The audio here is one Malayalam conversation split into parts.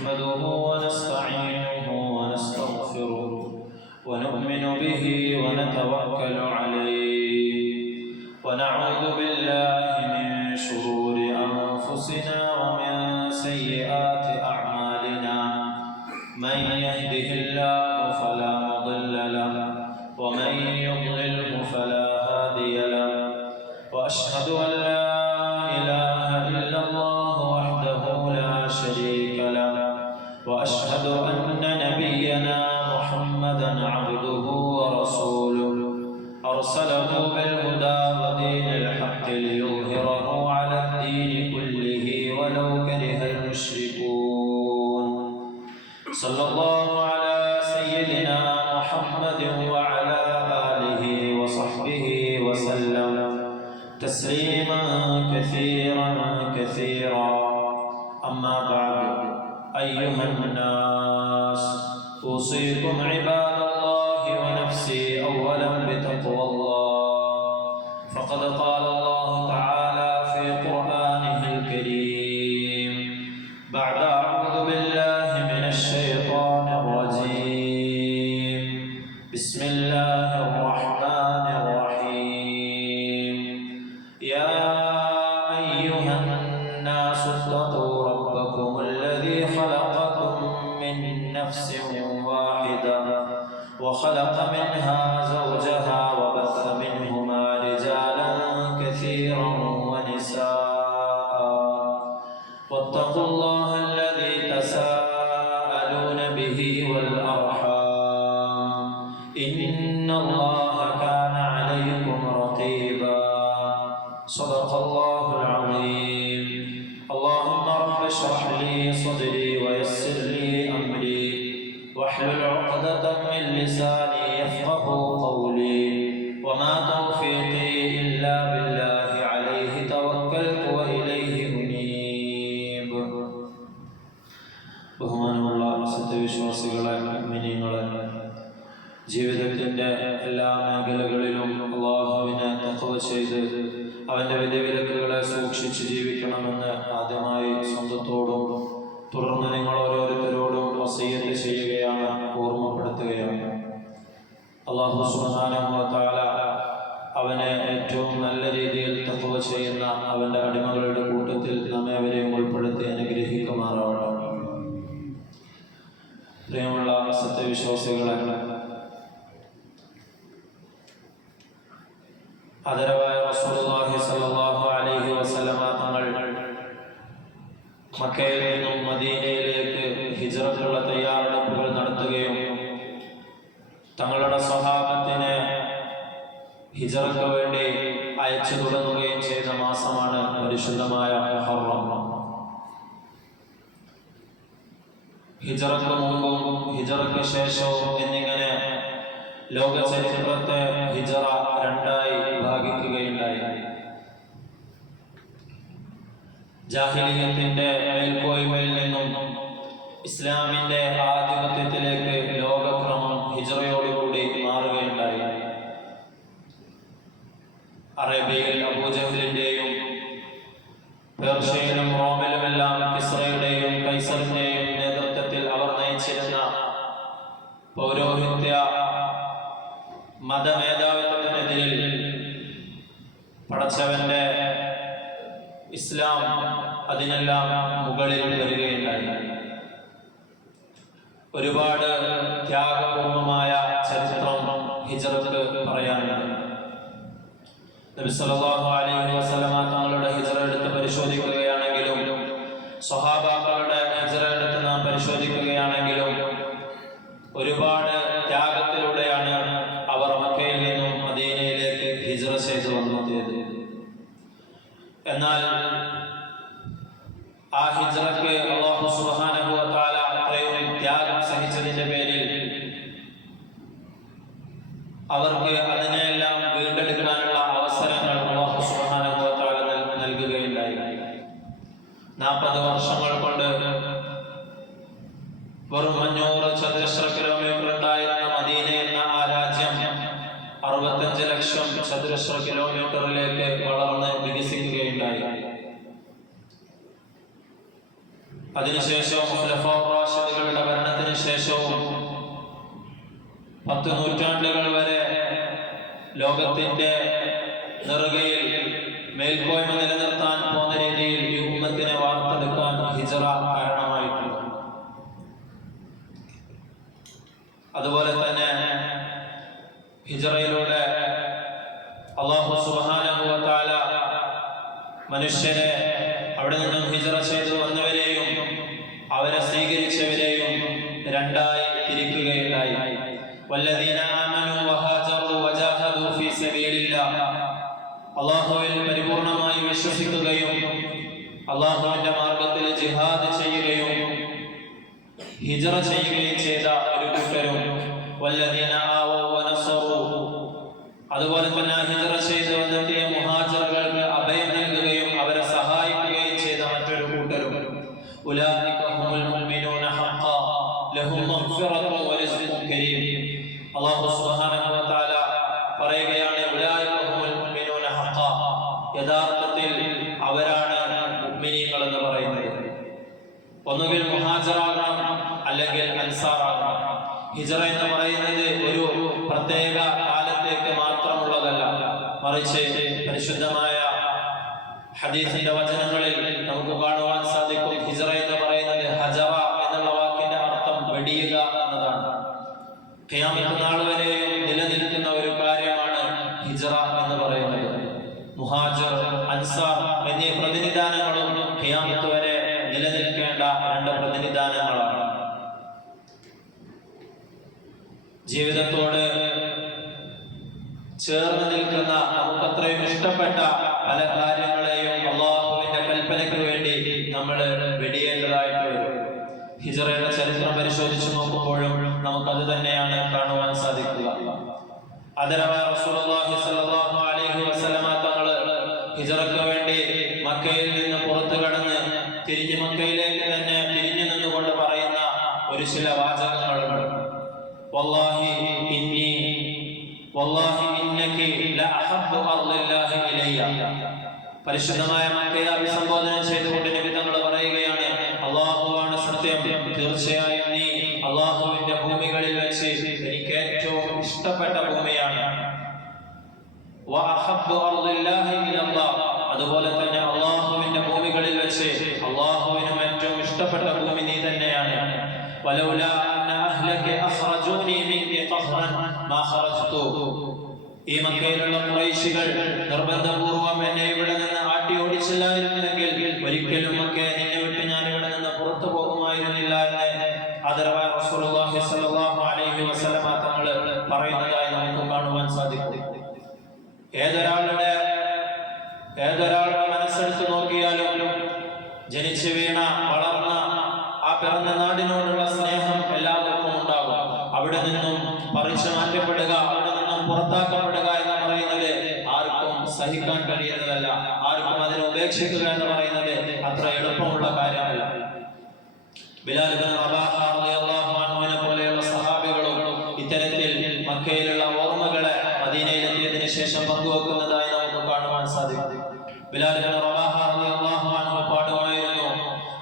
نحمده ونستعينه ونستغفره ونؤمن به ونتوكل عليه ونعوذ بالله من شرور أنفسنا ومن سيئات أعمالنا من يهده الله فلا مضل له ومن يضلله فلا هادي له وأشهد أن لا إله إلا الله وحده لا شريك له وأشهد أن نبينا محمدا عبده ورسوله أرسله بالهدى ودين الحق ليظهره على الدين كله ولو كره المشركون صلى الله على سيدنا محمد وعلى آله وصحبه وسلم تسليما كثيرا كثيرا. أما بعد أيها الناس أوصيكم عباد الله ونفسي أولا بتقوى الله، فقد قال الله تعالى في قرآنه الكريم بعد أعوذ بالله من الشيطان الرجيم بسم الله الرحمن الرحيم يا أيها الناس اتقوا ربكم الذي خلقكم من نفس واحدة وخلق منها زوجها وبث منهما رجالا كثيرا ونساء واتقوا الله الذي تساءلون به والأرحام إن الله كان عليكم رقيبا. صدق الله العظيم. اللهم رب اشرح لي صدري ويسر لي أمري واحلل عقدة من لساني يفقه قولي وما توفيقي إلا بالله عليه توكلت وإليه أنيب. ബഹുമാനമുള്ള സത്യവിശ്വാസികളെ, മുഅ്മിനീങ്ങളെ, ജീവിതത്തിന്റെ എല്ലാ മേഖലകളിലും അല്ലാഹുവിനെ തഖ്വ ചെയ്ത് അവന്റെ വിധിവിലക്കുകളെ സൂക്ഷിച്ച് ജീവിക്കണമെന്ന് ആദ്യമായി സ്വന്തത്തോടും തുടർന്ന് നിങ്ങൾ ഓരോരുത്തരോടും വസിയ്യത്ത് ചെയ്യുകയാണ്, ഓർമ്മപ്പെടുത്തുകയാണ്. അല്ലാഹു സുബ്ഹാനഹു വ തആല അവനെ ഏറ്റവും നല്ല രീതിയിൽ തഖ്വ ചെയ്യുന്ന അവന്റെ അടിമകളുടെ കൂട്ടത്തിൽ നമ്മെവരെയും ഉൾപ്പെടുത്തി അനുഗ്രഹിക്കുമാറാവട്ടെ. പ്രിയമുള്ള സത്യവിശ്വാസികളെ, ആദരവായ റസൂലുള്ളാഹി സ്വല്ലല്ലാഹു അലൈഹി വസല്ലമ തങ്ങൾ മക്കയിൽ നിന്നും മദീനയിലേക്ക് ഹിജ്റത്തുള്ള തയ്യാറെടുപ്പുകൾ നടത്തുകയും തങ്ങളുടെ സ്വഹാബത്തിനെ ഹിജ്റക്ക് വേണ്ടി അയച്ചു തുടങ്ങുകയും ചെയ്ത മാസമാണ് പരിശുദ്ധമായ മുഹറം. ഹിജ്റക്ക് മുമ്പും ഹിജ്റക്ക് ശേഷവും എന്നിങ്ങനെ ലോക ചരിത്രത്തെ ഹിജ്റ രണ്ടായി ഭാഗിക്കുകയുണ്ടായി. ജാഹിലിയ്യത്തിന്റെ മേൽക്കോയ്മയിൽ നിന്നും ഇസ്ലാമിന്റെ ആധിപത്യത്തിലേക്ക് ലോകക്രമം ഹിജ്റയോടുകൂടി മാറുകയുണ്ടായി. അറേബ്യയിൽ അബൂജഹലിന്റെയും പേർഷ്യയിലും റോമിലുമെല്ലാം കിസ്റയുടെയും കൈസറിന്റെയും നേതൃത്വത്തിൽ അവർ നയിച്ചിരുന്ന പൗരോഹിത്യ മതമേധാവിത്വത്തിനെതിരിൽ പടച്ചവന്റെ ഇസ്ലാം അതിനെല്ലാം മുകളിൽ വരികയുണ്ടായി. ഒരുപാട് ത്യാഗപൂർണമായ ചരിത്രം ഹിജ്റക്ക് പറയാനുണ്ട്. നബി സല്ലല്ലാഹു അലൈഹി വസല്ലമ തങ്ങളുടെ ഹിജ്റ എടുത്ത് പരിശോധിക്കുകയാണെങ്കിലും സ്വഹാബാക്കളുടെ ഹിജ്റ എടുത്ത് നാം പരിശോധിക്കുകയാണെങ്കിലും ഒരുപാട് ത്യാഗത്തിലൂടെയാണ് അവർ മക്കയിൽ നിന്നും മദീനയിലേക്ക് ഹിജ്റ ചെയ്തു വന്നെത്തിയത്. എന്നാൽ ആ ഹിജ്റക്ക് അല്ലാഹു സുബ്ഹാനഹു വ തആല അത്രയും ത്യാഗം സഹിച്ചതിന്റെ പേരിൽ അവർക്ക് അതിനെല്ലാം വീണ്ടെടുക്കാനുള്ള അവസരങ്ങൾ അല്ലാഹു സുബ്ഹാനഹു വ തആല നൽകുകയുണ്ടായി. 40 വർഷങ്ങൾ കൊണ്ട് വെറും 500 ചതുരശ്ര കിലോമീറ്റർ ഉണ്ടായിരുന്ന മദീന എന്ന ആ രാജ്യം 65 ലക്ഷം ചതുരശ്ര കിലോമീറ്ററിലേക്ക് വളർന്ന് വികസിക്കുകയുണ്ടായി. അതിനുശേഷവും ഖുലഫാഉർ റാഷിദുകളുടെ ഭരണത്തിന് ശേഷവും 10 നൂറ്റാണ്ടുകൾ വരെ ലോകത്തിന്റെ നെറുകയിൽ മേൽക്കോയ്മ നിലനിർത്താൻ പോകുന്ന രീതിയിൽ ഈ ഉമ്മത്തിനെ വാർത്തെടുക്കാൻ ഹിജ്റ കാരണമായിട്ടുണ്ട്. അതുപോലെ തന്നെ ഹിജ്റയിലൂടെ അല്ലാഹു സുബ്ഹാനഹു വ തആല മനുഷ്യരെ അവിടെ നിന്നും ഹിജ്റ ചെയ്തു വന്നവരെയും അവരെ സ്വീകരിച്ചവരെയും രണ്ടായി തിരിക്കുകയുണ്ടായി. വല്ലദീന ആമനൂ വഹാജറൂ വജാഹദൂ ഫീ സബീലില്ലാഹ്, അല്ലാഹുവിൽ പരിപൂർണമായി വിശ്വസിക്കുകയും അല്ലാഹുവിന്റെ മാർഗത്തിൽ ജിഹാദ് ചെയ്യുകയും ഹിജ്റ ചെയ്യുകയും ചെയ്ത ഒരു കൂട്ടരും വല്ലദീന ആവൂ വനസറൂ, അതുപോലെ തന്നെ ഹിജ്റ ചെയ്ത് വന്നെത്തിയ മുഹാജിറുകൾക്ക് അഭയം നൽകുകയും അവരെ സഹായിക്കുകയും ചെയ്ത മറ്റൊരു കൂട്ടരും ഉലൈക ഹുമുൽ മുഅ്മിനൂന ഹഖ്ഖാ ലഹും മഗ്ഫിറത്തുൻ വറിസ്ഖുൻ കരീം. അല്ലാഹു സുബ്ഹാനഹു വ തആല പറയുകയാണ്, ഉലൈക ഹുമുൽ മുഅ്മിനൂന ഹഖ്ഖാ, യഥാർത്ഥത്തിൽ അവരാണ് മുഅ്മിനീങ്ങൾ എന്ന് പറയുന്നത്. ഒന്നുകിൽ മുഹാജിറാകണം അല്ലെങ്കിൽ അൻസാറാകണം. ഹിജ്റ എന്ന് പറയുന്നത് ഒരു പ്രത്യേക കാലത്തേക്ക് മാത്രമുള്ളതല്ല, മറിച്ച് പരിശുദ്ധമായ ഹദീസിന്റെ വചനങ്ങളിൽ നമുക്ക് കാണുവാൻ സാധിക്കും. ഹിജ്റ എന്ന് പറയുന്നത് ഹജറ എന്നുള്ള വാക്കിന്റെ അർത്ഥം വെടിയുക എന്നതാണ്. ഖിയാമത്ത് നാൾ വരെയും നിലനിൽക്കുന്ന ഒരു കാര്യമാണ് ഹിജ്റ എന്ന് പറയുന്നത്. മുഹാജിർ, അൻസാർ എന്നീ പ്രതിനിധാനങ്ങളും ഖിയാമത്ത് വരെ നിലനിൽക്കേണ്ട 2 പ്രതിനിധാനങ്ങളാണ്. ജീവിതത്തോട് ചേർന്ന് നിൽക്കുന്ന നമുക്കത്രയും ഇഷ്ടപ്പെട്ട പല കാര്യങ്ങളെയും അള്ളാഹുവിന്റെ കൽപ്പനയ്ക്ക് വേണ്ടി നമ്മൾ വെടിയേണ്ടതായിട്ട് വരും. ഹിജ്റയുടെ ചരിത്രം പരിശോധിച്ചു നോക്കുമ്പോഴും നമുക്കത് തന്നെയാണ് കാണുവാൻ സാധിക്കുക. ആദരവായ റസൂലുള്ളാഹി സ്വല്ലല്ലാഹു അലൈഹി വസല്ലമ തങ്ങൾ ഹിജ്റയ്ക്ക് വേണ്ടി മക്കയിൽ നിന്ന് പുറത്തു കടന്ന് തിരിഞ്ഞ് മക്കയിലേക്ക് തന്നെ തിരിഞ്ഞു നിന്നുകൊണ്ട് പറയുന്ന ഒരു ചില വാചകങ്ങളുണ്ട്. വല്ലാഹി ഇന്നകി ലഅഹബ്ബു അർളില്ലാഹി ഇലയ്യ. പരിശുദ്ധമായ മക്കയെ അഭിസംബോധന ചെയ്തുകൊണ്ട് നബി തങ്ങൾ പറയുകയാണ്, അല്ലാഹുവാണ് സത്യം, തീർച്ചയായും നീ അല്ലാഹുവിന്റെ ഭൂമികളിൽ വെച്ച് എനിക്ക് ഏറ്റവും ഇഷ്ടപ്പെട്ട ഭൂമിയാണ്. വഅഹബ്ബു അർളില്ലാഹി ഇലല്ലാഹ്, അതുപോലെ തന്നെ അല്ലാഹുവിന്റെ ഭൂമികളിൽ വെച്ച് അല്ലാഹുവിനും ഏറ്റവും ഇഷ്ടപ്പെട്ട ഭൂമി നീ തന്നെയാണ്. വലൗലാ അന്ന അഹ്ലക അഖ്റജൂനി മിൻകി ഖഹ്റൻ മാ ഖറജ്തു. ഈ മക്കയിലുള്ള ഖുറൈശികൾ നിർബന്ധപൂർവ്വം എന്നെ ഇവിടെ നിന്ന് ആട്ടി ഓടിച്ചില്ലായിരുന്നെങ്കിൽ ഒരിക്കലും മക്കയെ നിന്നെ വിട്ട് ഞാൻ ഇവിടെ നിന്ന് പുറത്തു പോകുമായിരുന്നില്ല എന്ന് ആദരവായ റസൂലുള്ളാഹി സ്വല്ലല്ലാഹു അലൈഹി വസല്ലമ തങ്ങൾ പറയുന്നതായി നമുക്ക് കാണുവാൻ സാധിക്കും. ഏതൊരാളുടെ മനസ്സെടുത്ത് നോക്കിയാലും ജനിച്ചു വീണ വളർന്ന ആ പിറന്ന നാടിനോടുള്ള സ്നേഹം എല്ലാവർക്കും ഉണ്ടാകും. അവിടെ നിന്നും പറിച്ചു മാറ്റപ്പെടുക, അവിടെ നിന്നും പുറത്താക്കപ്പെടുക എന്ന് പറയുന്നത് ആർക്കും സഹിക്കാൻ കഴിയുന്നതല്ല. ആർക്കും അതിനെ ഉപേക്ഷിക്കുക എന്ന് പറയുന്നത് അത്ര എളുപ്പമുള്ള കാര്യമല്ല. ബിലാൽ ഇബ്നു റബാഹ റളിയല്ലാഹു അൻഹുവിനെ പോലെയുള്ള സഹാബികളും ഇത്തരത്തിൽ മക്കയിലുള്ള ഓർമ്മകളെ മദീനയിലെത്തിയതിനു ശേഷം പങ്കുവെക്കുന്നതായി നമുക്ക് കാണുവാൻ സാധിക്കും. ബിലാൽ ഇബ്നു റബാഹ റളിയല്ലാഹു അൻഹു പാടുമായിരുന്നു,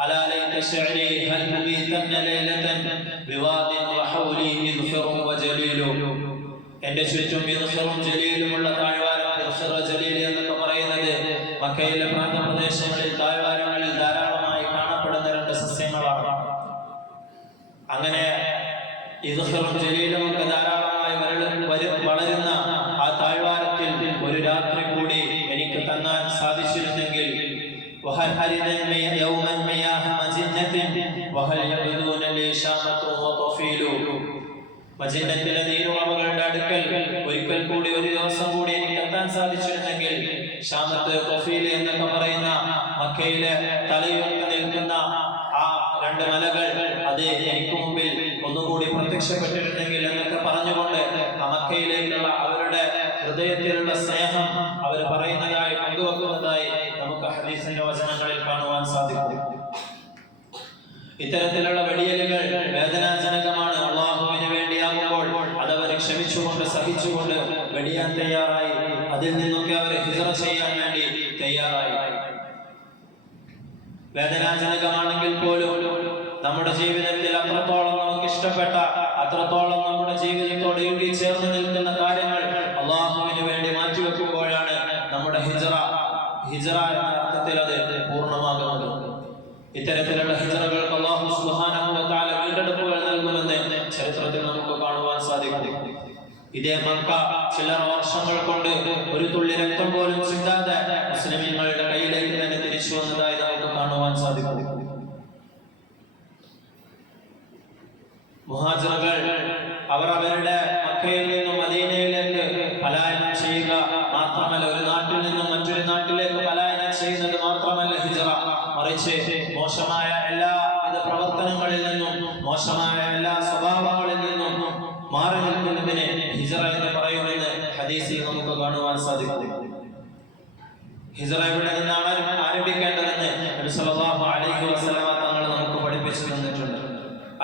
അലാ ലൈത ശഅരി ഹൽ മുബീതന്ന ലൈലതൻ ബിവാദിൻ വഹൗലി ഇദ്ഫിറും വജലീലു. എന്റെ ചുറ്റും ഇദ്ഫിറും ജലീലുമുള്ള താഴ്വാരം. ഇദ്ഫിർ ജലീൽ എന്നൊക്കെ പറയുന്നത് മക്കയിലെ പ്രാന്തപ്രദേശങ്ങളിൽ താഴ്വാരങ്ങളിൽ ധാരാളമായി കാണപ്പെടുന്ന 2 സസ്യങ്ങളാണ്. അങ്ങനെ ഇദ്ഫിറും ജലീലും ഒക്കെ ധാരാളമായി വളരുന്ന ആ താഴ്വാരത്തിൽ ഒരു രാത്രി കൂടി എനിക്ക് തന്നാൻ സാധിച്ചിരുന്നെങ്കിൽ وهل أردن يوما مياه مجنة وهل يبدون لي شامة وطفيل. മജിന്നത്തിലെ നീരുറവകളുടെ അടുക്കൽ ഒരിക്കൽ കൂടി ഒരു ദിവസം കൂടി എനിക്ക് എത്താൻ സാധിച്ചിരുന്നെങ്കിൽ ഷാമത്ത്, ഖഫീൽ എന്നൊക്കെ പറയുന്ന മക്കയിലെ തലയുയർത്തി നിൽക്കുന്ന ആ 2 മലകൾ അത് എനിക്ക് മുമ്പിൽ ഒന്നുകൂടി പ്രത്യക്ഷപ്പെട്ടിരുന്നെങ്കിൽ എന്നൊക്കെ പറഞ്ഞുകൊണ്ട് ആ മക്കയിലേക്കുള്ള അവരുടെ ഹൃദയത്തിലുള്ള സ്നേഹം അവർ പറയുന്നതായി പങ്കുവെക്കുന്നതായി നമുക്ക് ഹദീസിന്റെ വചനങ്ങളിൽ കാണുവാൻ സാധിക്കും. ഇത്തരത്തിലുള്ള വെടിയലുകൾ വേദനാജനകമാണ്. അള്ളാഹുവിന് വേണ്ടിയാകുമ്പോൾ അതവർ ക്ഷമിച്ചുകൊണ്ട് സഹിച്ചുകൊണ്ട് വെടിയാൻ തയ്യാറായി. അതിൽ നിന്നൊക്കെ അവർ ഹിജ്റ ചെയ്യാൻ വേണ്ടി തയ്യാറായി. വേദനാജനകമാണെങ്കിൽ പോലും നമ്മുടെ ജീവിതത്തിൽ അത്രത്തോളം നമുക്ക് ഇഷ്ടപ്പെട്ട, അത്രത്തോളം നമ്മുടെ ജീവിതത്തോട് ഇഴുകി ചേർന്ന് നിൽക്കുന്ന കാര്യങ്ങൾ അള്ളാഹുവിന് വേണ്ടി മാറ്റിവെക്കുമ്പോഴാണ് നമ്മുടെ ഹിജ്റ എന്ന അർത്ഥത്തിൽ അത് പൂർണ്ണമാകുന്നത്. ഇത്തരത്തിലുള്ള ഹിജ്റകൾക്ക് അല്ലാഹു സുബ്ഹാനഹു വ തആല വീണ്ടെടുപ്പുകൾ നൽകുമെന്ന് ചരിത്രത്തിൽ നമുക്ക് കാണുവാൻ സാധിക്കും. ഇതേ മക്ക ചില വർഷങ്ങൾ കൊണ്ട് ഒരു തുള്ളി രക്തം പോലും ചിന്താതെ മുസ്ലിമീങ്ങളുടെ കയ്യിലേക്ക് തന്നെ തിരിച്ചു വന്നതായി നമുക്ക് കാണുവാൻ സാധിക്കും. മുഹാജിറുകൾ അവർ അവരുടെ മക്കയിൽ നിന്നും മദീനയിലേക്ക് പലായനം ചെയ്യുക മാത്രമല്ല, ഒരു നാട്ടിൽ നിന്നും മറ്റൊരു നാട്ടിലേക്ക് പലായനം ചെയ്യുന്നത് മാത്രമല്ല ഹിജ്റ, മറിച്ച് മോശമായ എല്ലാവിധ പ്രവർത്തനങ്ങളിൽ നിന്നും മോശമായ എല്ലാ സ്വഭാവങ്ങളിൽ നിന്നും മാറി നിൽക്കുന്നതിന് ഹിജ്റ എന്ന് പറയുമെന്ന് ഹദീസിൽ നമുക്ക് കാണുവാൻ സാധിക്കും. ഹിജ്റ എവിടെ നിന്നാണ് ആരംഭിക്കേണ്ടതെന്ന് നബി സല്ലല്ലാഹു അലൈഹി വസല്ലം തങ്ങൾ നമുക്ക് പഠിപ്പിച്ചു തന്നിട്ടുണ്ട്.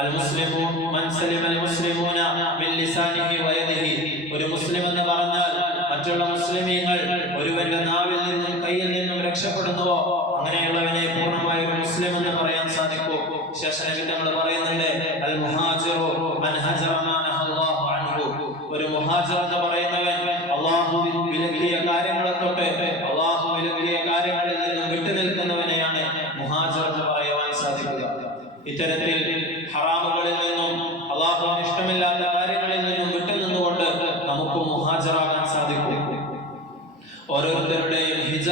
അൽ മുസ്ലിമു മൻ സലിമ അൽ മുസ്ലിമൂന മിൻ ലിസാനിഹി വ യദിഹി. ഒരു മുസ്ലിം എന്ന് പറഞ്ഞാൽ മറ്റുള്ള മുസ്ലിമീങ്ങൾ ഒരുവന്റെ നാവിൽ നിന്നും കയ്യിൽ നിന്നും രക്ഷപ്പെടുന്നുവോ അങ്ങനെയുള്ളവനെ പൂർണ്ണമായ ഒരു മുസ്ലിം എന്ന് പറയാൻ സാധിക്കൂ. ശേഷം നബി തങ്ങൾ പറയുന്നുണ്ട്, അൽ മുഹാജിറു മൻ ഹജറ മാ നഹല്ലാഹു അൻഹു. ഒരു മുഹാജിർ എന്ന് പറയുന്നവൻ അല്ലാഹു വിലക്കിയ കാര്യങ്ങളെ തൊട്ട് അല്ലാഹു വിലക്കിയ കാര്യങ്ങളിൽ നിന്നും വിട്ടുനിൽക്കുന്നവനെയാണ് മുഹാജിർ എന്ന് പറയുവാൻ സാധിക്കുക. ഇത്തരത്തിൽ ഹറാമുകളിൽ നിന്നും അല്ലാഹുവിന് ഇഷ്ടമില്ലാത്ത കാര്യങ്ങളിൽ നിന്നും വിട്ടുനിന്നുകൊണ്ട് നമുക്ക് മുഹാജിറാകാൻ സാധിക്കും. ഓരോരുത്തരുടെയും ഹിജ്റ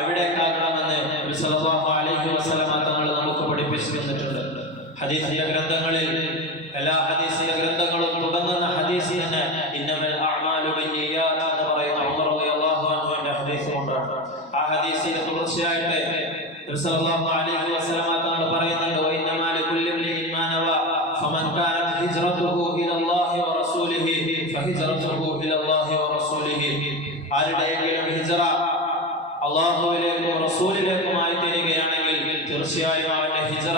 എവിടേക്കാകണമെന്ന് നബി സല്ലല്ലാഹു അലൈഹി വസല്ലം തങ്ങൾ നമുക്ക് പഠിപ്പിച്ചു തന്നിട്ടുണ്ട്. ഹദീസിന്റെ ഗ്രന്ഥങ്ങളിൽ, എല്ലാ ഹദീസിന്റെ ഗ്രന്ഥങ്ങളും തുടങ്ങുന്ന ഹദീസ് തന്നെ ഇന്നമൽ അഅ്മാലു ബിന്നിയാത്ത് എന്ന് പറയുന്ന ഉമർ റളിയല്ലാഹു അൻഹുവിന്റെ ഹദീസ് കൊണ്ടാണ്. ആ ഹദീസിൽ തുടർച്ചയായിട്ട് നബി സല്ലല്ലാഹു അലൈഹി വസല്ലം തങ്ങൾ പറയുന്നുണ്ട്, വഇന്നമാ ലികുല്ലി ഇംരിഇൻ മാ നവാ ഫമൻ കാനത് ഹിജ്റതുഹു ഇലല്ലാഹി വറസൂലിഹി ഫഹിജ്റതുഹു ഇലല്ലാഹി വറസൂലിഹി. ആരുടെയെങ്കിലും ഹിജ്റ അല്ലാഹുവിലേക്കും റസൂലിലേക്കുമായി തീരുകയാണെങ്കിൽ തീർച്ചയായും അവന്റെ ഹിജ്റ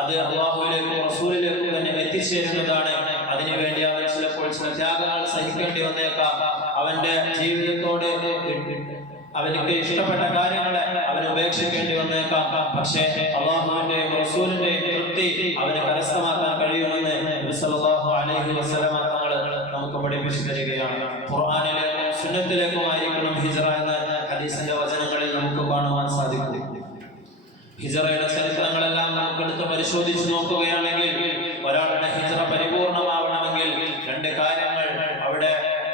അത് അല്ലാഹുവിലേക്കും റസൂലിലേക്കും തന്നെ എത്തിച്ചേരുന്നതാണ്. അതിനുവേണ്ടി അവൻ ചിലപ്പോൾ ചില ത്യാഗങ്ങൾ സഹിക്കേണ്ടി വന്നേക്കാം. അവന്റെ ജീവിതത്തോട് അവനക്ക് ഇഷ്ടപ്പെട്ട കാര്യങ്ങളെ അവൻ ഉപേക്ഷിക്കേണ്ടി വന്നേക്കാം. പക്ഷേ അല്ലാഹുവിന്റെയും റസൂലിന്റെയും തൃപ്തി അവന് കരസ്ഥമാക്കാൻ കഴിയുമെന്ന് നബി സല്ലല്ലാഹു അലൈഹി വസല്ലം തങ്ങൾ നമുക്ക് പഠിപ്പിച്ചു തരികയാണ്. ഖുർആനിലേക്കും സുന്നത്തിലേക്കുമായിരിക്കണം ഹിജ്റ എന്ന ഹദീസിന്റെ വചനങ്ങളിൽ നമുക്ക് കാണുവാൻ സാധിക്കും. ഹിജ്റയുടെ ചരിത്രങ്ങളെല്ലാം നമുക്ക് എടുത്ത് പരിശോധിച്ച് നോക്കുകയാണെങ്കിൽ ഒരാളുടെ ഹിജ്റ പരിപൂർണമാവണമെങ്കിൽ രണ്ട് കാര്യങ്ങൾ അവിടെ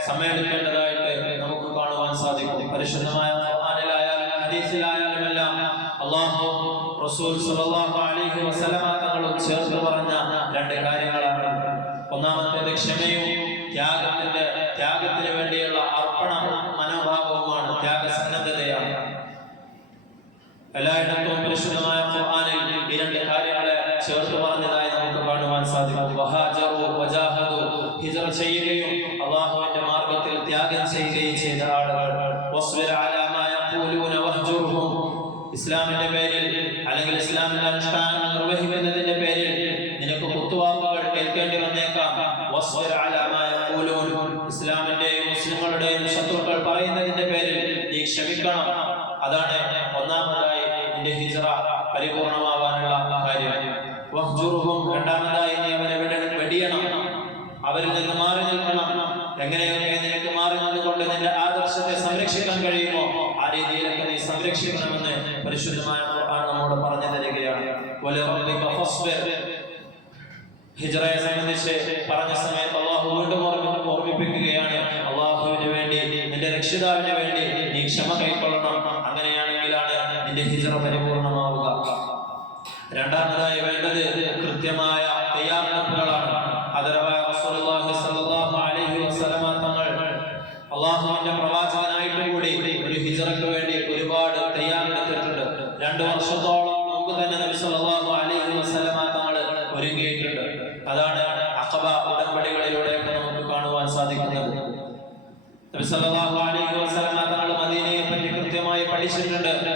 സമയെടുക്കേണ്ടതായിട്ട് നമുക്ക് കാണുവാൻ സാധിക്കും. പരിശുദ്ധമായ ഖുർആനിലായാലും ഹദീസിലായാലും എല്ലാം അല്ലാഹു റസൂൽ സല്ലല്ലാഹു അലൈഹി വസല്ലം തങ്ങളും ചേർത്ത് പറഞ്ഞ രണ്ട് കാര്യങ്ങളാണ്. ഒന്നാമത്തേത് ക്ഷമയും ത്യാഗത്തിന് വേണ്ടിയുള്ള അർപ്പണ മനോഭാവവുമാണ്, ത്യാഗസന്നദ്ധതയാണ്. എല്ലായിടത്തും പരിശുദ്ധമായ ഖുർആനിൽ ഈ രണ്ട് കാര്യങ്ങളെ ചേർത്ത് പറഞ്ഞതായി നമുക്ക് കാണുവാൻ സാധിക്കും. വഹാജറു വജാഹദു, ഹിജ്റ ചെയ്യുകയും അല്ലാഹുവിന്റെ മാർഗ്ഗത്തിൽ ത്യാഗം ചെയ്യുകയും ചെയ്ത ആളുകൾ. വസ്ബിർ അലാ മാ യഖൂലൂന വഹ്ജുർഹും, ഇസ്ലാമിന്റെ പേരിൽ അല്ലെങ്കിൽ ഇസ്ലാമിന്റെ അനുഷ്ഠാനങ്ങൾ നിർവഹിക്കുന്നതിന്റെ പേരിൽ നിനക്ക് കുത്തുവാക്കുകൾ കേൾക്കേണ്ടി വന്നേക്കാം. വസ്ബിർ അലാ മാ യഖൂലൂൻ, ഇസ്ലാമിന്റെയും മുസ്ലിങ്ങളുടെയും ശത്രുക്കൾ പറയുന്നതിന്റെ പേരിൽ നീ ക്ഷമിക്കണം. അതാണ് ഒന്നാമതായി നിന്റെ ഹിജ്റ പരിപൂർണമാവാനുള്ള കാര്യം. വഹ്ജുർഹും, രണ്ടാമതായി നീ അവരെ വെടിയണം, അവരിൽ നിന്ന് മാറി നിൽക്കണം. എങ്ങനെയൊക്കെ നിനക്ക് മാറി നിന്നുകൊണ്ട് നിന്റെ ആദർശത്തെ സംരക്ഷിക്കാൻ കഴിയുമോ ആ രീതിയിലൊക്കെ നീ സംരക്ഷിക്കണമെന്ന് പരിശുദ്ധമായ ഖുർആൻ നമ്മോട് പറഞ്ഞു തരികയാണ്. വലറബ്ബിക ഫസ്ബിർ, ഹിജ്റയെ സംബന്ധിച്ച് പറഞ്ഞ സമയത്ത് അല്ലാഹു വീണ്ടും ഓർമ്മിപ്പിക്കുകയാണ്, അല്ലാഹുവിന് വേണ്ടി നിന്റെ രക്ഷിതാവിന് വേണ്ടി നീ ക്ഷമ കൈക്കൊള്ളണം. അങ്ങനെയാണെങ്കിലാണ് നിന്റെ ഹിജ്റ പരിപൂർണമാവുക. രണ്ടാമതായി വേണ്ടത് കൃത്യമായ തയ്യാറെടുപ്പുകളാണ്. ആദരവായ റസൂലുള്ളാഹി സ്വല്ലല്ലാഹു അലൈഹി വസല്ലം തങ്ങൾ അല്ലാഹുവിന്റെ പ്രവാചകനായിട്ട് കൂടി ഒരു ഹിജ്റയ്ക്ക് വേണ്ടി ഒരുപാട് തയ്യാറെടുത്തിട്ടുണ്ട്. 2 വർഷത്തോളം മുമ്പ് തന്നെ നബി സല്ലല്ലാഹു അലൈഹി വസല്ലം തങ്ങൾ ഒരുങ്ങിയിട്ടുണ്ട്. അതാണ് അഖബ ഉടമ്പടികളിലൂടെയൊക്കെ നമുക്ക് കാണുവാൻ സാധിക്കുന്നത്. നബി സല്ലല്ലാഹു അലൈഹി വസല്ലം തങ്ങൾ മദീനയെ പറ്റി കൃത്യമായി പഠിച്ചിട്ടുണ്ട്.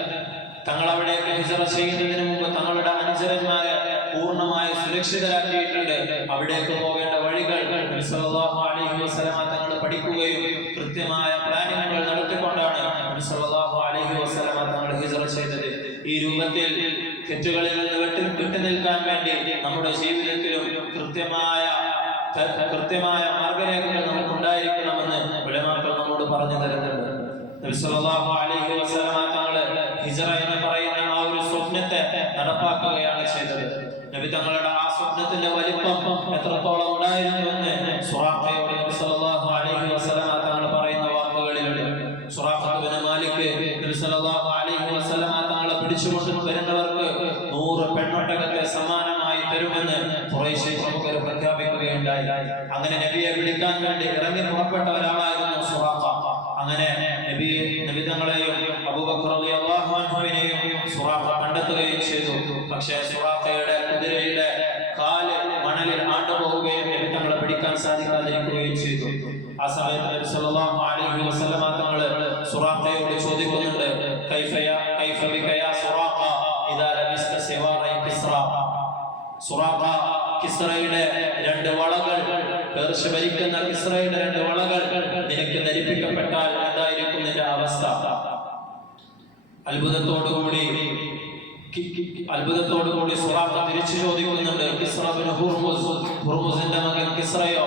തങ്ങൾ അവിടേക്ക് ഹിജ്റ ചെയ്യുന്നതിന് മുമ്പ് തങ്ങളുടെ അനുചരന്മാരെ പൂർണ്ണമായി സുരക്ഷിതരാക്കിയിട്ടുണ്ട്. അവിടേക്ക് പോകേണ്ട വഴികൾ നബി സല്ലല്ലാഹു അലൈഹി വസല്ലം തങ്ങൾ പഠിക്കുകയും കൃത്യമായ പ്ലാനിങ്ങുകൾ നടത്തിക്കൊണ്ടാണ് നബി സല്ലല്ലാഹു അലൈഹി വസല്ലം തങ്ങൾ ഹിജ്റ ചെയ്തത്. ഈ രൂപത്തിൽ തെറ്റുകളിൽ നിന്ന് വിട്ടുനിൽക്കാൻ വേണ്ടി നമ്മുടെ ജീവിതത്തിലും കൃത്യമായ മാർഗരേഖകൾ നമുക്കുണ്ടായിരിക്കണമെന്ന് ഉലമാക്കൾ നമ്മോട് പറഞ്ഞു തരുന്നുണ്ട്. നബി സല്ലല്ലാഹു അലൈഹി വസല്ലമ തങ്ങളെ ഹിജ്റ എന്ന് പറയുന്ന ആ ഒരു സ്വപ്നത്തെ നടപ്പാക്കുകയാണ് ചെയ്തത്. നബി തങ്ങളുടെ ആ സ്വപ്നത്തിന്റെ വലിപ്പം എത്രത്തോളം ഉണ്ടായിരുന്നുവെന്ന് സുറാഖയോട് നബി സല്ലല്ലാഹു അലൈഹി വസല്ലമ തങ്ങൾ പറയുന്ന വാക്കുകളിലുണ്ട്. സുറാഖ ഇബ്നു മാലിക് നബി സല്ലല്ലാഹു അലൈഹി വസല്ലമ തങ്ങളെ പിടിച്ചുകൊണ്ട് വരുന്നവർക്ക് 100 പെൺഒട്ടകത്തെ സമ്മാനമായി തരുമെന്ന് ഖുറൈശി പ്രമുഖർ പ്രഖ്യാപിക്കുകയുണ്ടായി. അങ്ങനെ നബിയെ വിളിക്കാൻ വേണ്ടി ഇറങ്ങി പുറപ്പെട്ട ഒരാളായിരുന്നു സുറാഖ. അങ്ങനെ നബി തങ്ങളെയും അബൂബക്കർ റളിയല്ലാഹു അൻഹുവിനെയും സുറാഖ കണ്ടെത്തുകയും ചെയ്തു. പക്ഷേ സുറാഖയുടെ കുതിരയുടെ കാല് മണലിൽ ആണ്ടുപോവുകയും നബി തങ്ങളെ പിടിക്കാൻ സാധിക്കാതിരിക്കുകയും ചെയ്തു. ആ സമയത്ത് നബി സല്ലല്ലാഹു അലൈഹി വസല്ലമ തങ്ങൾ സുറാഖയോട് ചോദിക്കുന്നുണ്ട്, കൈഫ ബിക യാ സുറാഖ ഇദാ ലബിസ്ത സിവാറൈ കിസ്റ. സുറാഖ, കിസ്റയുടെ 2 വളകൾ, പേർഷ്യ ഭരിക്കുന്ന കിസ്റയുടെ 2 വളകൾ നിനക്ക് ധരിപ്പിക്കപ്പെട്ടാൽ എന്തായിരിക്കും നിന്റെ അവസ്ഥ? അത്ഭുതത്തോടുകൂടി സുറാഖ തിരിച്ചു ചോദിക്കുന്നുണ്ട്, കിസ്റ ഇബ്നു ഹുർമുസിന്റെ മകൻ കിസ്റയോ?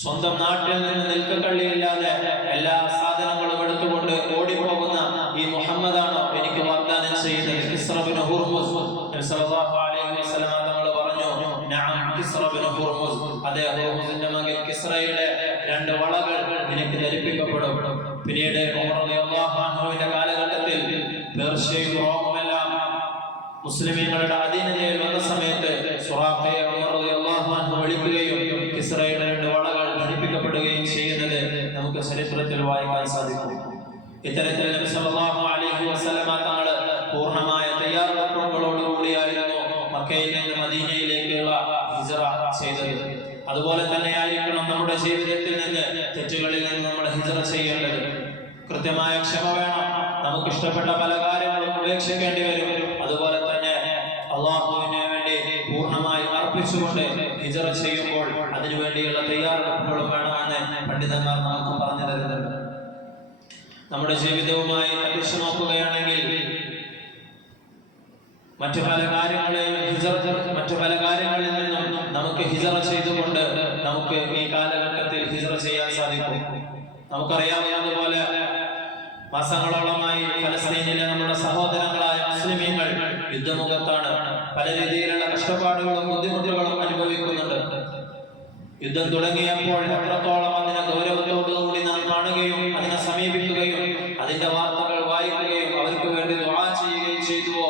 സ്വന്തം നാട്ടിൽ നിന്ന് നിൽക്കക്കള്ളിയില്ലാതെ എല്ലാ സാധനങ്ങളും എടുത്തുകൊണ്ട് ഓടിപ്പോകുന്ന ഈ മുഹമ്മദാണോ എനിക്ക് വാഗ്ദാനം ചെയ്യുന്നത്? കിസ്റ ഇബ്നു ഹുർമുസ്. നബി സല്ലല്ലാഹു അലൈഹി വസല്ലമ തങ്ങൾ പറഞ്ഞു, നഅം കിസ്റ ഇബ്നു ഹുർമുസ്. അതേ, ഹുർമുസിന്റെ മകൻ കിസ്റയുടെ 2 വളകൾ നിനക്ക് ധരിപ്പിക്കപ്പെടും. പിന്നീട് ഉമർ റളിയല്ലാഹു അൻഹുവിന്റെ കാലഘട്ടത്തിൽ പേർഷ്യയും റോമുമെല്ലാം മുസ്ലിമീങ്ങളുടെ അധീനതയിൽ വന്ന സമയത്ത് സുറാഖയെ ഉമർ റളിയല്ലാഹു അൻഹു വിളിക്കുകയും കിസ്റയുടെ 2 വളകൾ ധരിപ്പിക്കപ്പെടുകയും ചെയ്യുന്നത് നമുക്ക് ചരിത്രത്തിൽ വായിക്കാൻ സാധിക്കും. ഇത്തരത്തിൽ നബി സല്ലല്ലാഹു അലൈഹി വസല്ലമ തങ്ങൾ പൂർണ്ണമായ തയ്യാറെടുപ്പുകളോടുകൂടിയായിരുന്നു മക്കയിൽ നിന്ന് മദീനയിലേക്കുള്ള ഹിജ്റ ചെയ്തത്. അതുപോലെ തന്നെയായിരിക്കണം നമ്മുടെ ജീവിതത്തിൽ നിന്ന് തെറ്റുകളിൽ നിന്ന് നമ്മൾ ഹിജ്റ ചെയ്യേണ്ടത്. കൃത്യമായ ക്ഷമ വേണം. നമുക്ക് ഇഷ്ടപ്പെട്ട പല കാര്യങ്ങളും ഉപേക്ഷിക്കേണ്ടി വരും. അതുപോലെ തന്നെ അള്ളാഹുവിന് വേണ്ടി പൂർണ്ണമായി അർപ്പിച്ചുകൊണ്ട് ഹിജ്റ ചെയ്യുമ്പോൾ അതിനുവേണ്ടിയുള്ള തയ്യാറെടുപ്പുകളും വേണമെന്ന് പണ്ഡിതന്മാർ നമുക്ക് പറഞ്ഞു തരുന്നുണ്ട്. നമ്മുടെ ജീവിതവുമായി അപേക്ഷ നോക്കുകയാണെങ്കിൽ മറ്റു പല കാര്യങ്ങളിൽ നിന്നും നമുക്ക് ഹിജ്റ ചെയ്തുകൊണ്ട് നമുക്ക് ഈ കാലഘട്ടത്തിൽ ഹിജ്റ ചെയ്യാൻ സാധിക്കും. നമുക്കറിയാവുന്നതുപോലെ മാസങ്ങളോളമായി ഫലസ്തീനിലെ നമ്മുടെ സഹോദരങ്ങളായ മുസ്ലിമീങ്ങൾ യുദ്ധമുഖത്താണ്. പല രീതിയിലുള്ള കഷ്ടപ്പാടുകളും ബുദ്ധിമുട്ടുകളും അനുഭവിക്കുന്നുണ്ട്. യുദ്ധം തുടങ്ങിയപ്പോൾ എത്രത്തോളം അതിനെ ഗൗരവത്തോടുകൂടി നാം കാണുകയും അതിനെ സമീപിക്കുകയും അതിന്റെ വാർത്തകൾ വായിക്കുകയും അവർക്ക് വേണ്ടി ദുആ ചെയ്യുകയും ചെയ്തുവോ,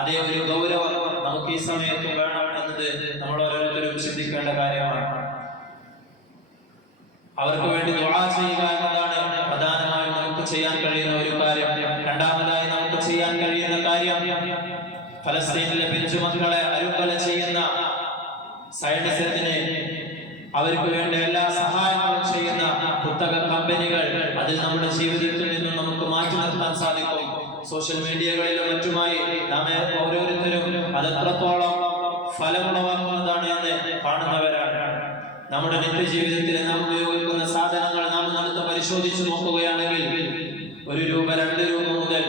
അതേ ഒരു ഗൗരവം നമുക്ക് ഈ സമയത്ത് വേണം എന്നത് നമ്മൾ ഓരോരുത്തരും ചിന്തിക്കേണ്ട കാര്യമാണ്. അവർക്ക് വേണ്ടി ദുആ ചെയ്യുക എന്നതാണ് പ്രധാനമായും നമുക്ക് ചെയ്യാൻ കഴിയുന്ന ഒരു കാര്യം. രണ്ടാമതായി നമുക്ക് ചെയ്യാൻ കഴിയുന്ന കാര്യം ഫലസ്തീനിലെ പിഞ്ചുമക്കളെ അരുക്കൊല ചെയ്യുന്ന സൈനികത്തിന് അവർക്ക് വേണ്ട എല്ലാ സഹായങ്ങളും ചെയ്യുന്ന കുത്തക കമ്പനികൾ, അതിൽ നമ്മുടെ ജീവിതത്തിൽ നിന്നും നമുക്ക് മാറ്റി നിർത്താൻ സാധിക്കും. സോഷ്യൽ മീഡിയകളിലും മറ്റുമായി നാം ഓരോരുത്തരും അതെത്രത്തോളം ഫലമുളവാക്കുന്നതാണ് എന്ന് കാണുന്നവരാണ്. നമ്മുടെ നിത്യജീവിതത്തിൽ നാം ഉപയോഗിക്കുന്ന സാധനങ്ങൾ നാം നടത്തി പരിശോധിച്ചു നോക്കുകയാണെങ്കിൽ 1 രൂപ 2 രൂപ മുതൽ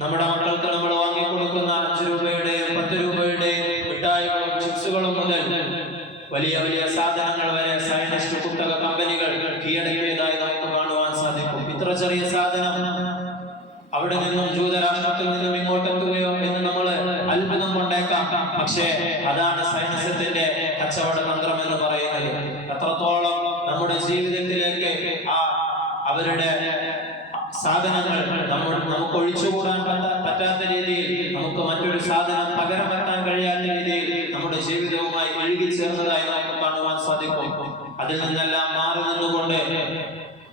നമ്മുടെ മക്കൾക്ക് നമ്മൾ വാങ്ങിക്കൊടുക്കുന്ന 5 രൂപയുടെയും 10 രൂപയുടെയും മിഠായികളും ചിപ്സുകളും മുതൽ വലിയ വലിയ സാധനങ്ങൾ വരെ സയനിസ്റ്റ് കുത്തക കമ്പനികൾ കീഴടക്കിയതായി നമുക്ക് കാണുവാൻ സാധിക്കും. ഇത്ര ചെറിയ സാധനം അവിടെ നിന്നും ജൂതരാഷ്ട്രത്തിൽ നിന്നും ഇങ്ങോട്ടെത്തുകയോ എന്ന് നമ്മൾ അത്ഭുതം കൊണ്ടേക്കാം. പക്ഷേ അതാണ് സൈനിസത്തിന്റെ കച്ചവട തന്ത്രം എന്ന് പറയുന്നത്. എത്രത്തോളം നമ്മുടെ ജീവിതത്തിലേക്ക് അവരുടെ സാധനങ്ങൾ നമുക്ക് ഒഴിച്ചുകൂടാൻ പറ്റാത്ത രീതിയിൽ, നമുക്ക് മറ്റൊരു സാധനം പകരം വെക്കാൻ കഴിയാത്ത രീതിയിൽ നമ്മുടെ ജീവിതവുമായി ഇഴുകിച്ചേർന്നതായി നമുക്ക് കാണുവാൻ സാധിക്കും. അതിൽ നിന്നെല്ലാം മാറി നിന്നുകൊണ്ട്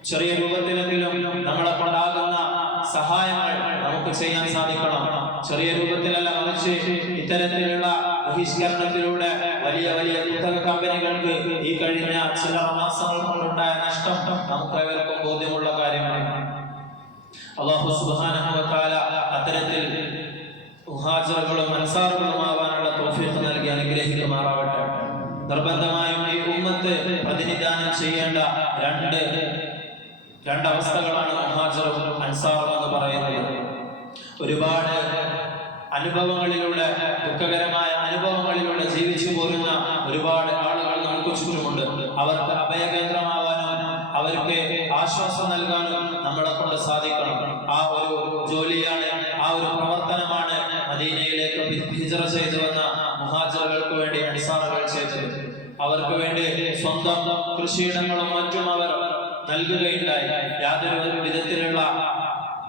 ചെറിയ രൂപത്തിലെങ്കിലും നമ്മളെ കൊണ്ടാകുന്ന സഹായങ്ങൾ നമുക്ക് ചെയ്യാൻ സാധിക്കണം. ചെറിയ രൂപത്തിലല്ല, മറിച്ച് ഇത്തരത്തിലുള്ള ബഹിഷ്കരണത്തിലൂടെ വലിയ വലിയ കുത്തക കമ്പനികൾക്ക് ഈ കഴിഞ്ഞ ചില മാസങ്ങൾ കൊണ്ടുണ്ടായ നഷ്ടം നമുക്ക് ഏവർക്കും ബോധ്യമുള്ള കാര്യമാണ്. അല്ലാഹു സുബ്ഹാനഹു വ തആല അത്തരത്തിൽ മുഹാജിറുകളും അൻസാറുകളുമാവാനുള്ള തൗഫീഖ് നൽകി അനുഗ്രഹിക്കുമാറാവട്ടെ. നിർബന്ധമായും ഈ ഉമ്മത്ത് പ്രതിനിധാനം ചെയ്യേണ്ട രണ്ട് അവസ്ഥകളാണ് മുഹാജിറും അൻസാറും എന്ന് പറയുന്നത്. ഒരുപാട് അനുഭവങ്ങളിലൂടെ, ദുഃഖകരമായ അനുഭവങ്ങളിലൂടെ ജീവിച്ചു പോരുന്ന ഒരുപാട് ആളുകൾ നമുക്ക് ചുറ്റുമുണ്ട്. അവർക്ക് അഭയകേന്ദ്രമാവാനും അവർക്ക് ആശ്വാസം നൽകാനും നമ്മളെ കൊണ്ട് സാധിക്കണം. ആ ഒരു ജോലിയാണ്, ആ ഒരു പ്രവർത്തനമാണ് മദീനയിലേക്ക് ഹിജ്റ ചെയ്തു വന്ന മുഹാജിറുകൾക്ക് വേണ്ടി അൻസാറുകൾ ചെയ്തത്. അവർക്ക് വേണ്ടി സ്വന്തം കൃഷിയിടങ്ങളും മറ്റും അവർ നൽകുകയുണ്ടായി. യാതൊരു വിധത്തിലുള്ള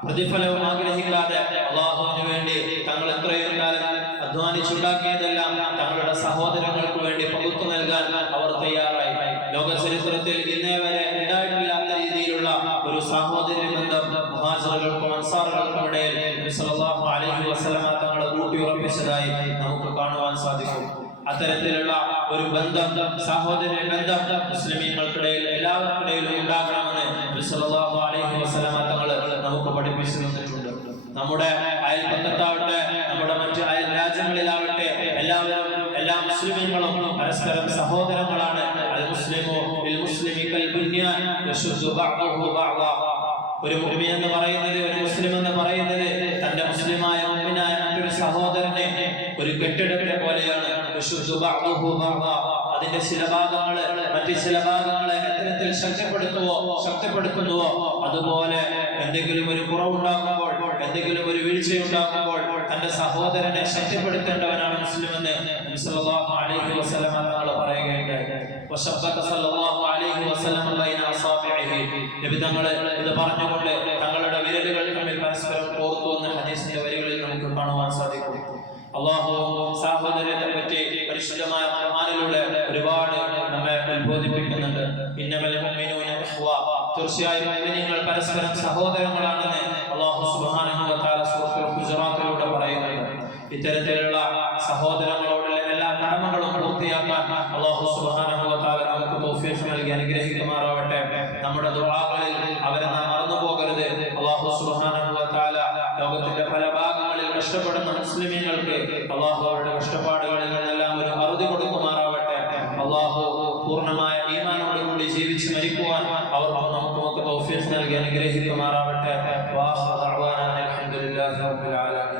പ്രതിഫലവും ആഗ്രഹിക്കാതെ അള്ളാഹുവിന് വേണ്ടി തങ്ങൾ എത്രയും കാലം അധ്വാനിച്ചുണ്ടാക്കിയതെല്ലാം തങ്ങളുടെ സഹോദരങ്ങൾക്ക് വേണ്ടി പകുത്തു നൽകാൻ അവർ തയ്യാറായി. ലോക ചരിത്രത്തിൽ ഇന്നേ വരെ ഉണ്ടായിട്ടില്ലാത്ത രീതിയിലുള്ള ഒരു സാഹോദര്യ ബന്ധം മുഹാജിറുകൾക്കും അൻസാറുകൾക്കും ഇടയിൽ നബി സല്ലല്ലാഹു അലൈഹി വസല്ലമ തങ്ങൾ ഊട്ടിയുറപ്പിച്ചതായി നമുക്ക് കാണുവാൻ സാധിക്കും. അത്തരത്തിലുള്ള ഒരു ബന്ധം, സാഹോദര്യ ബന്ധം മുസ്ലിമീങ്ങൾക്കിടയിൽ എല്ലാവർക്കിടയിലും ഉണ്ടാകണമെന്ന് നബി സല്ലല്ലാഹു അലൈഹി വസല്ലമ തങ്ങൾ നമുക്ക് പഠിപ്പിച്ചു തന്നിട്ടുണ്ട്. നമ്മുടെ അയൽപക്കത്താവട്ടെ, നമ്മുടെ മറ്റ് അയൽ രാജ്യങ്ങളിലാവട്ടെ, എല്ലാ മുസ്ലിമീങ്ങളും പരസ്പരം സഹോദരങ്ങളാണ്. അൽ മുസ്ലിമു ലിൽ മുസ്ലിമി കൽ ബുന്യാൻ യശുദ്ദു ബഅ്ദുഹു ബഅ്ദാ. ഒരു മുഅ്മിൻ എന്ന് പറയുന്നത്, ഒരു മുസ്ലിം എന്ന് പറയുന്നത് തന്റെ മുസ്ലിമായ മുഅ്മിനായ മറ്റൊരു സഹോദരനെ ഒരു കെട്ടിടത്തെ പോലെയാണ്. യശുദ്ദു ബഅ്ദുഹു ബഅ്ദാ. അതിന്റെ ചില ഭാഗങ്ങളെ മറ്റു ചില ഭാഗങ്ങളെ എത്തരത്തിൽ ശക്തിപ്പെടുത്തുന്നുവോ അതുപോലെ എന്തെങ്കിലും ഒരു കുറവുണ്ടാകുമ്പോൾ, എന്തെങ്കിലും ഒരു വീഴ്ചയുണ്ടാകുമ്പോൾ തന്റെ സഹോദരനെ ശക്തിപ്പെടുത്തേണ്ടവനാണ് മുസ്ലിം എന്ന് നബി സല്ലല്ലാഹു അലൈഹി വസല്ലം തങ്ങൾ പറയുകയുണ്ടായി. വശബ്ബത സല്ലല്ലാഹു അലൈഹി വസല്ലം ബൈന അസാബിഇഹി. നബി തങ്ങൾ ഇത് പറഞ്ഞുകൊണ്ട് തങ്ങളുടെ വിരലുകൾ തമ്മിൽ പരസ്പരം കോർത്തു എന്ന ഹദീസിന്റെ വരികളിൽ നമുക്ക് കാണുവാൻ സാധിക്കും. അല്ലാഹു സഹോദരത്തെ പറ്റി പരിശുദ്ധമായ ഖുർആനിലൂടെ ഒരുപാട് നമ്മെ ഉത്ബോധിപ്പിക്കുന്നുണ്ട്. ഇന്നമൽ മുഅ്മിനൂന ഇഖ്വ. തീർച്ചയായും മുഅ്മിനീങ്ങൾ പരസ്പരം സഹോദരങ്ങളാണെന്ന് അല്ലാഹു സുബ്ഹാനഹു വ തആല സൂറത്തുൽ ഹുജറാത്തിലൂടെ പറയുന്നുണ്ട്. ഇത്തരത്തിലുള്ള സഹോദരങ്ങളോടുള്ള എല്ലാ കടമകളും പൂർത്തിയാക്കാൻ അല്ലാഹു സുബ്ഹാനഹു വ തആല നമുക്ക് തൗഫീഖ് നൽകി അനുഗ്രഹിക്കുമാറാവട്ടെ. നമ്മുടെ ദുആകളിൽ അവരെ നാം മറന്നു പോകരുത്. അല്ലാഹു സുബ്ഹാനഹു വ തആല ലോകത്തിന്റെ പല ഭാഗങ്ങളിൽ കഷ്ടപ്പെടുന്ന മുസ്ലിമീങ്ങൾക്ക് അല്ലാഹു അവരുടെ കഷ്ടപ്പാടുകളിൽ നിന്നെല്ലാം ഒരു അറുതി കൊടുക്കുമാറാവട്ടെ. അല്ലാഹു പൂർണ്ണമായ ഈമാനോടുകൂടി ജീവിച്ച് മരിക്കുവാൻ അവർക്കും നമുക്കുമൊക്കെ തൗഫീഖ് നൽകി അനുഗ്രഹിക്കുമാറാവട്ടെ. വാഖിറു ദഅ്വാനാ അൽഹംദുലില്ലാഹി റബ്ബിൽ ആലമീൻ.